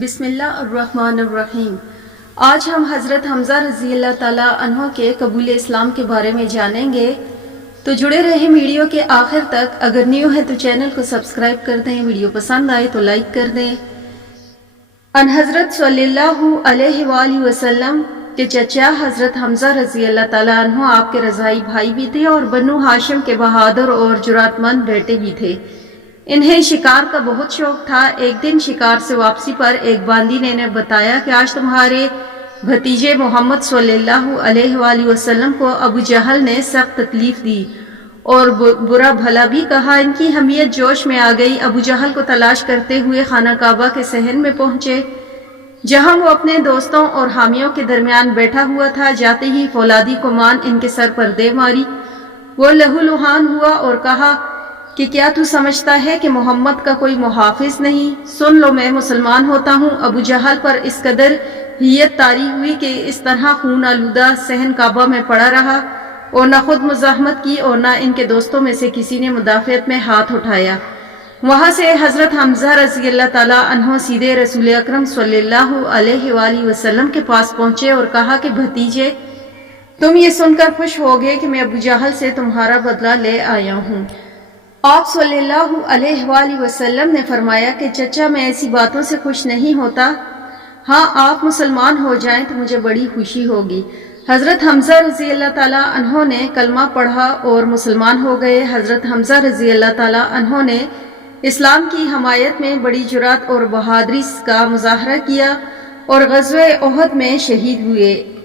بسم اللہ الرحمن الرحیم۔ آج ہم حضرت حمزہ رضی اللہ تعالیٰ عنہ کے قبول اسلام کے بارے میں جانیں گے، تو جڑے رہیں ویڈیو کے آخر تک۔ اگر نیو ہے تو چینل کو سبسکرائب کر دیں، ویڈیو پسند آئے تو لائک کر دیں۔ ان حضرت صلی اللہ علیہ وآلہ وسلم کے چچا حضرت حمزہ رضی اللہ تعالیٰ عنہ آپ کے رضائی بھائی بھی تھے اور بنو ہاشم کے بہادر اور جرأت مند بیٹے بھی تھے۔ انہیں شکار کا بہت شوق تھا۔ ایک دن شکار سے واپسی پر ایک باندی نے انہیں بتایا کہ آج تمہارے بھتیجے محمد صلی اللہ علیہ وآلہ وسلم کو ابو جہل نے سخت تکلیف دی اور برا بھلا بھی کہا۔ ان کی حمیت جوش میں آ گئی۔ ابو جہل کو تلاش کرتے ہوئے خانہ کعبہ کے صحن میں پہنچے، جہاں وہ اپنے دوستوں اور حامیوں کے درمیان بیٹھا ہوا تھا۔ جاتے ہی فولادی کمان ان کے سر پر دے ماری۔ وہ لہو لہان ہوا اور کہا کہ کیا تو سمجھتا ہے کہ محمد کا کوئی محافظ نہیں؟ سن لو، میں مسلمان ہوتا ہوں۔ ابو جہل پر اس قدر ہیت طاری ہوئی کہ اس طرح خون آلودہ صحن کعبہ میں پڑا رہا اور نہ خود مزاحمت کی اور نہ ان کے دوستوں میں سے کسی نے مدافعت میں ہاتھ اٹھایا۔ وہاں سے حضرت حمزہ رضی اللہ تعالیٰ عنہ سیدھے رسول اکرم صلی اللہ علیہ وآلہ وسلم کے پاس پہنچے اور کہا کہ بھتیجے، تم یہ سن کر خوش ہوگے کہ میں ابو جہل سے تمہارا بدلہ لے آیا ہوں۔ آپ صلی اللہ علیہ وآلہ وسلم نے فرمایا کہ چچا، میں ایسی باتوں سے خوش نہیں ہوتا، ہاں آپ مسلمان ہو جائیں تو مجھے بڑی خوشی ہوگی۔ حضرت حمزہ رضی اللہ تعالیٰ عنہ نے کلمہ پڑھا اور مسلمان ہو گئے۔ حضرت حمزہ رضی اللہ تعالیٰ عنہ نے اسلام کی حمایت میں بڑی جرأت اور بہادری کا مظاہرہ کیا اور غزوہ احد میں شہید ہوئے۔